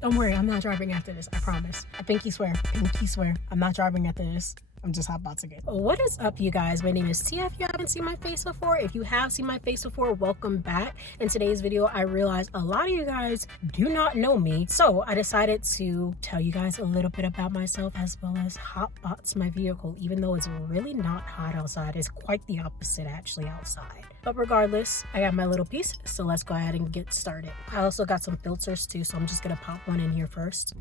Don't worry, I'm not driving after this, I promise. I pinky swear, I'm not driving after this. I'm just hotboxing it. What is up, you guys? My name is Tia. If you haven't seen my face before, if you have seen my face before, welcome back. In today's video, I realized a lot of you guys do not know me, so I decided to tell you guys a little bit about myself as well as hotbox my vehicle, even though it's really not hot outside. It's quite the opposite actually outside. But regardless, I got my little piece, so let's go ahead and get started. I also got some filters too, so I'm just gonna pop one in here first.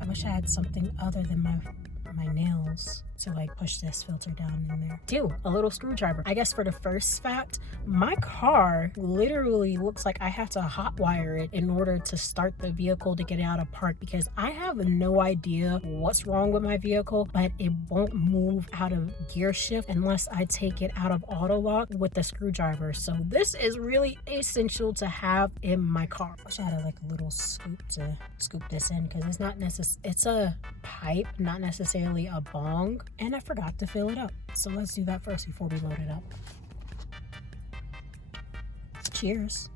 I wish I had something other than my nails to like push this filter down in there. A little screwdriver. I guess for the first fact, my car literally looks like I have to hotwire it in order to start the vehicle to get it out of park, because I have no idea what's wrong with my vehicle, but it won't move out of gear shift unless I take it out of auto lock with the screwdriver. So this is really essential to have in my car. I wish I had like a little scoop to scoop this in, because it's not it's a pipe, not necessarily a bong, and I forgot to fill it up. So let's do that first before we load it up. Cheers.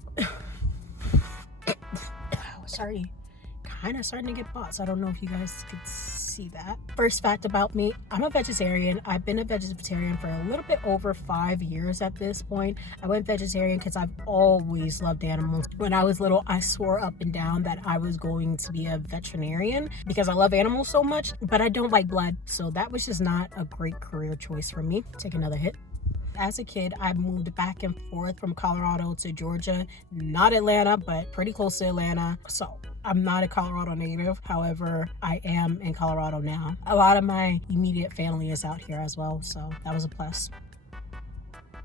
Sorry, kind of starting to get bots. I don't know if you guys could see that. First fact about me, I'm a vegetarian. I've been a vegetarian for a little bit over 5 years at this point. I went vegetarian because I've always loved animals. When I was little, I swore up and down that I was going to be a veterinarian because I love animals so much, but I don't like blood. So that was just not a great career choice for me. Take another hit. As a kid, I moved back and forth from Colorado to Georgia, not Atlanta, but pretty close to Atlanta. So I'm not a Colorado native. However, I am in Colorado now. A lot of my immediate family is out here as well, so that was a plus.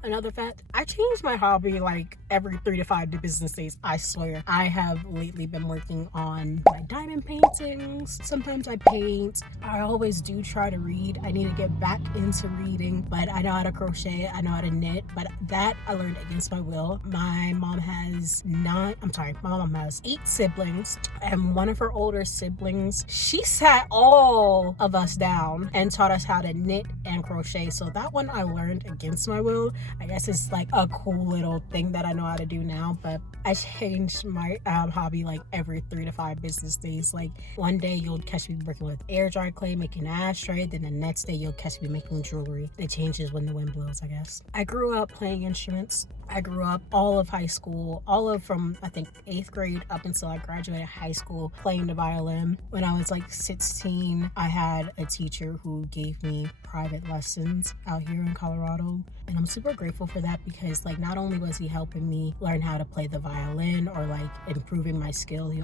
Another fact, I change my hobby like every 3 to 5 business days, I swear. I have lately been working on my diamond paintings. Sometimes I paint. I always do try to read. I need to get back into reading, but I know how to crochet, I know how to knit, but that I learned against my will. My mom has my mom has 8 siblings, and one of her older siblings, she sat all of us down and taught us how to knit and crochet. So that one I learned against my will. I guess it's like a cool little thing that I know how to do now, but I change my hobby like every 3 to 5 business days. Like one day you'll catch me working with air dry clay, making an ashtray, then the next day you'll catch me making jewelry. It changes when the wind blows, I guess. I grew up playing instruments. I grew up all of high school, from I think 8th grade up until I graduated high school, playing the violin. When I was like 16, I had a teacher who gave me private lessons out here in Colorado, and I'm super grateful for that, because like not only was he helping me learn how to play the violin or like improving my skill, he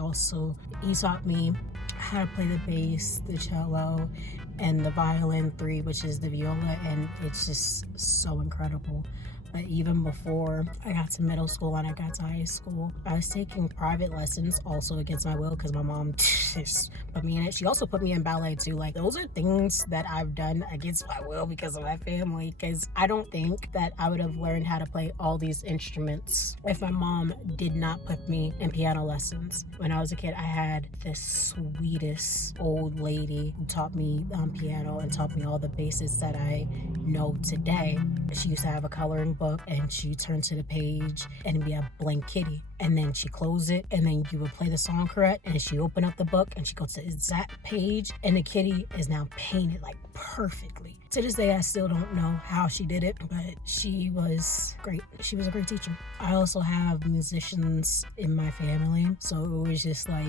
taught me how to play the bass, the cello, and the violin 3, which is the viola, and it's just so incredible. But even before I got to middle school and I got to high school, I was taking private lessons also against my will, because my mom just put me in it. She also put me in ballet too. Like those are things that I've done against my will because of my family, because I don't think that I would have learned how to play all these instruments if my mom did not put me in piano lessons. When I was a kid, I had this sweetest old lady who taught me piano and taught me all the basics that I know today. She used to have a coloring book, and she turned to the page and it'd be a blank kitty, and then she closed it, and then you would play the song correct, and she opened up the book and she goes to the exact page, and the kitty is now painted like perfectly. To this day, I still don't know how she did it, but she was great. She was a great teacher. I also have musicians in my family, so it was just like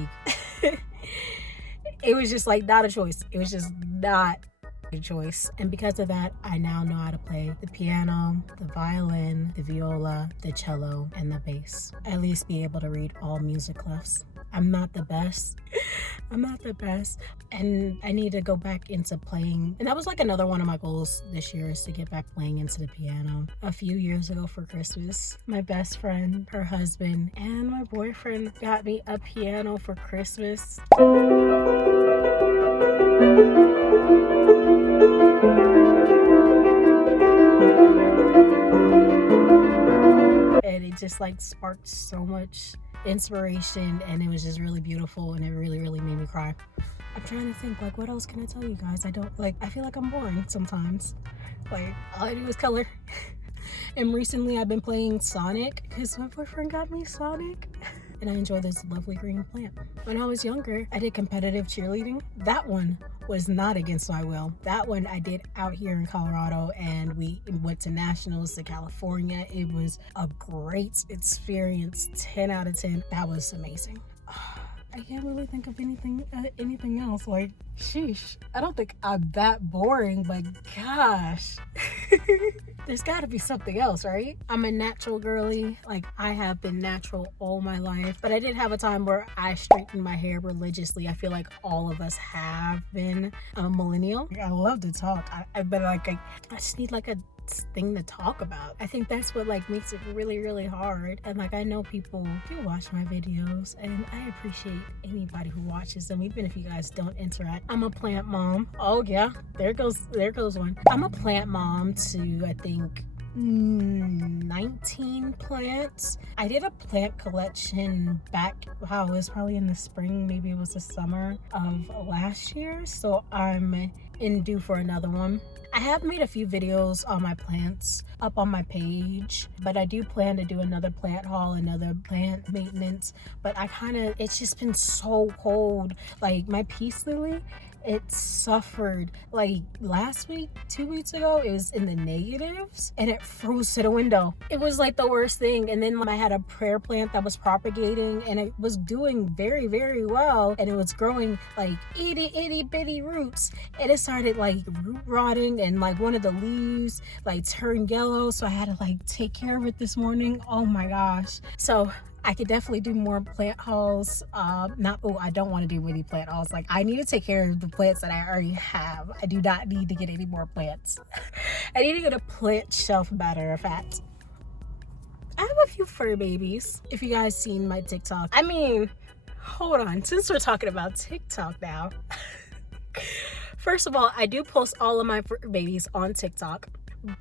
not a choice. It was just not a choice. And because of that, I now know how to play the piano, the violin, the viola, the cello, and the bass. At least be able to read all music clefs. I'm not the best. And I need to go back into playing. And that was like another one of my goals this year, is to get back playing into the piano. A few years ago for Christmas, my best friend, her husband, and my boyfriend got me a piano for Christmas. And it just like sparked so much inspiration, and it was just really beautiful, and it really made me cry. I'm trying to think, like, what else can I tell you guys? I feel like I'm boring sometimes. Like, all I do is color. And recently I've been playing Sonic because my boyfriend got me Sonic. and I enjoy this lovely green plant. When I was younger, I did competitive cheerleading. That one was not against my will. That one I did out here in Colorado, and we went to nationals to California. It was a great experience. 10 out of 10. That was amazing. I can't really think of anything else. Like, sheesh, I don't think I'm that boring, but gosh. There's got to be something else, right? I'm a natural girly. Like, I have been natural all my life, but I did have a time where I straightened my hair religiously. I feel like all of us have been a millennial. I love to talk, but like I just need like a thing to talk about. I think that's what like makes it really, really hard. And like, I know people do watch my videos, and I appreciate anybody who watches them, even if you guys don't interact. I'm a plant mom. Oh yeah, there goes one. I'm a plant mom to, I think, 19 plants. I did a plant collection back, wow, it was probably in the spring, maybe it was the summer of last year, so I'm in due for another one. I have made a few videos on my plants up on my page, but I do plan to do another plant haul, another plant maintenance. But it's just been so cold. Like, my peace lily, it suffered. Like, last week, 2 weeks ago, it was in the negatives and it froze to the window. It was like the worst thing. And then I had a prayer plant that was propagating, and it was doing very, very well, and it was growing like itty bitty roots, and it started like root rotting, and like one of the leaves like turned yellow, so I had to like take care of it this morning. Oh my gosh. So I could definitely do more plant hauls. I don't want to do many plant hauls. Like, I need to take care of the plants that I already have. I do not need to get any more plants. I need to get a plant shelf, matter of fact. I have a few fur babies. If you guys seen my TikTok. I mean, hold on. Since we're talking about TikTok now. First of all, I do post all of my fur babies on TikTok.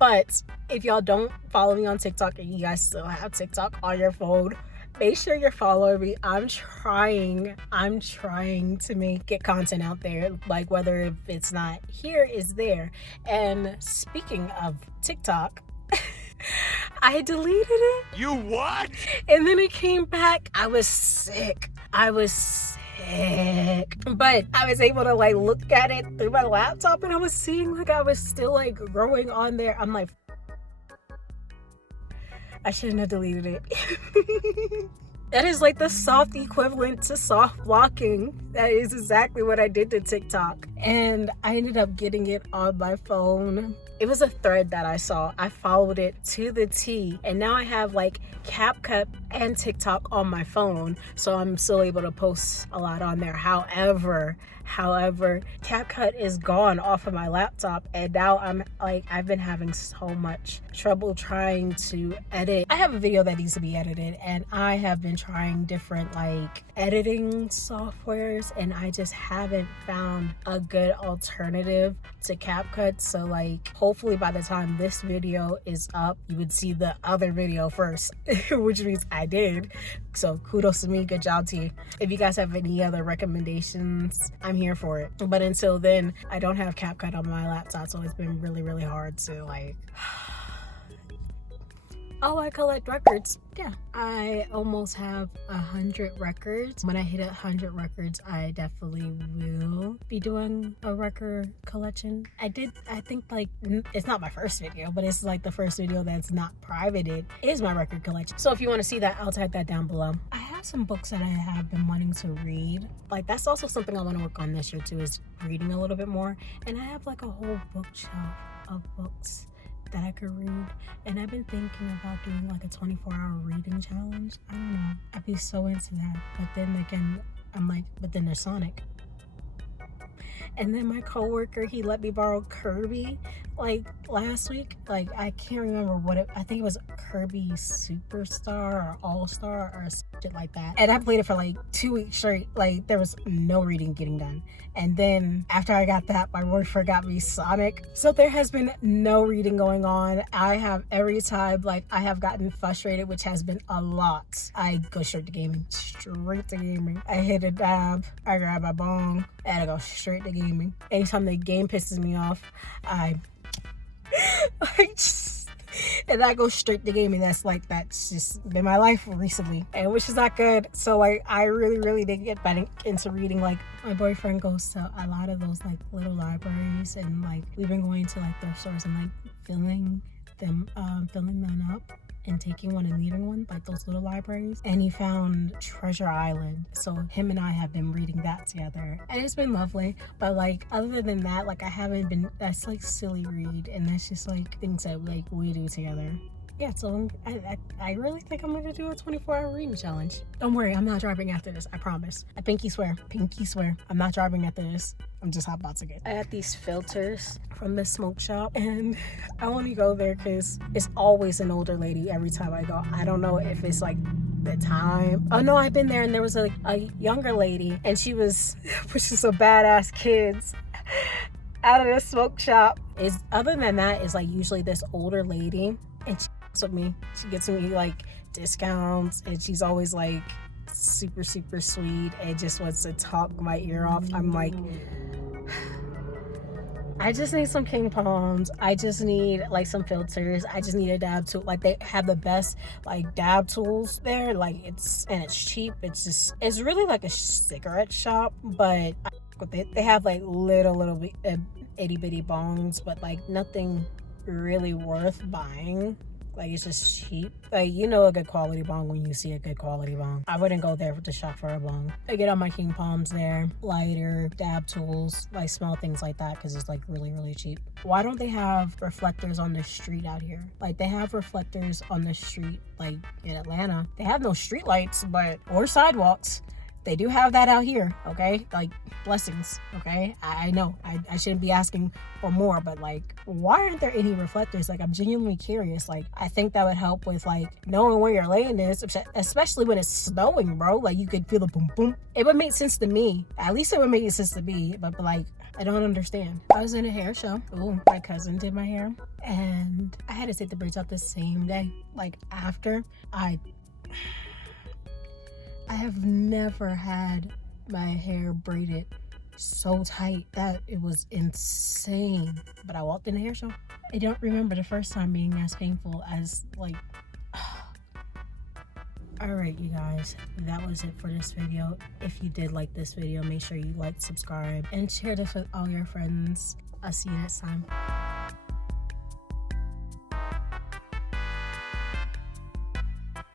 But if y'all don't follow me on TikTok and you guys still have TikTok on your phone, make sure you're following me. I'm trying to get content out there, like whether if it's not here, is there. And speaking of TikTok, I deleted it. You what? And then it came back. I was sick. But I was able to like look at it through my laptop, and I was seeing like I was still like growing on there. I'm like, I shouldn't have deleted it. That is like the soft equivalent to soft blocking. That is exactly what I did to TikTok. And I ended up getting it on my phone. It was a thread that I saw. I followed it to the T, and now I have like CapCut and TikTok on my phone, so I'm still able to post a lot on there. However, CapCut is gone off of my laptop, and now I've been having so much trouble trying to edit. I have a video that needs to be edited, and I have been trying different like editing softwares, and I just haven't found a good alternative to CapCut. So like, hopefully by the time this video is up, you would see the other video first, which means I did. So kudos to me, good job to you. If you guys have any other recommendations, I'm here for it. But until then, I don't have CapCut on my laptop, so it's been really, really hard to like... Oh, I collect records. Yeah, I almost have 100 records. When I hit 100 records, I definitely will be doing a record collection. I think like, it's not my first video, but it's like the first video that's not privated is my record collection. So if you want to see that, I'll type that down below. I have some books that I have been wanting to read. Like, that's also something I want to work on this year too, is reading a little bit more. And I have like a whole bookshelf of books that I could read, and I've been thinking about doing like a 24-hour reading challenge. I don't know, I'd be so into that. But then again, I'm like, but then there's Sonic. And then my coworker, he let me borrow Kirby like last week. Like, I can't remember I think it was Kirby Superstar or All-Star or shit like that. And I played it for like 2 weeks straight. Like, there was no reading getting done. And then after I got that, my boyfriend got me Sonic. So there has been no reading going on. I have every time like I have gotten frustrated, which has been a lot, I go straight to gaming. I hit a dab, I grab my bong, and I go straight to gaming. Anytime the game pisses me off, I just and I go straight to gaming. That's just been my life recently, and which is not good. So like I really did get back into reading. Like my boyfriend goes to a lot of those like little libraries, and like we've been going to like thrift stores and like filling them up and taking one and leaving one, like those little libraries. And he found Treasure Island, so him and I have been reading that together, and it's been lovely. But like other than that, like I haven't been, that's like silly read, and that's just like things that like we do together. Yeah, so I really think I'm gonna do a 24-hour reading challenge. Don't worry, I'm not driving after this, I promise. I pinky swear, I'm not driving after this. I'm just hotboxing it. I had these filters from the smoke shop, and I only go there because it's always an older lady every time I go. I don't know if it's like the time. Oh no, I've been there, and there was like a younger lady, and she was pushing some badass kids out of the smoke shop. Is other than that is like usually this older lady, and she with me. She gets me like discounts, and she's always like super sweet and just wants to talk my ear off. I'm like, I just need some king palms. I just need like some filters. I just need a dab tool. Like they have the best like dab tools there. Like it's cheap. It's really like a cigarette shop, but with it, they have like little itty bitty bongs, but like nothing really worth buying. Like it's just cheap. Like you know a good quality bong when you see a good quality bong. I wouldn't go there to shop for a bong. I get all my king palms there, lighter, dab tools, like small things like that, because it's like really cheap. Why don't they have reflectors on the street out here? Like they have reflectors on the street like in Atlanta. They have no street lights or sidewalks. They do have that out here, okay? Like, blessings, okay? I know, I shouldn't be asking for more, but like, why aren't there any reflectors? Like, I'm genuinely curious. Like, I think that would help with like knowing where your lane is, especially when it's snowing, bro. Like, you could feel the boom boom. It would make sense to me. At least it would make sense to me, but like, I don't understand. I was in a hair show. Ooh, my cousin did my hair, and I had to take the braids out the same day. Like, after I have never had my hair braided so tight that it was insane. But I walked in the hair show. I don't remember the first time being as painful as like... Alright, you guys, that was it for this video. If you did like this video, make sure you like, subscribe, and share this with all your friends. I'll see you next time.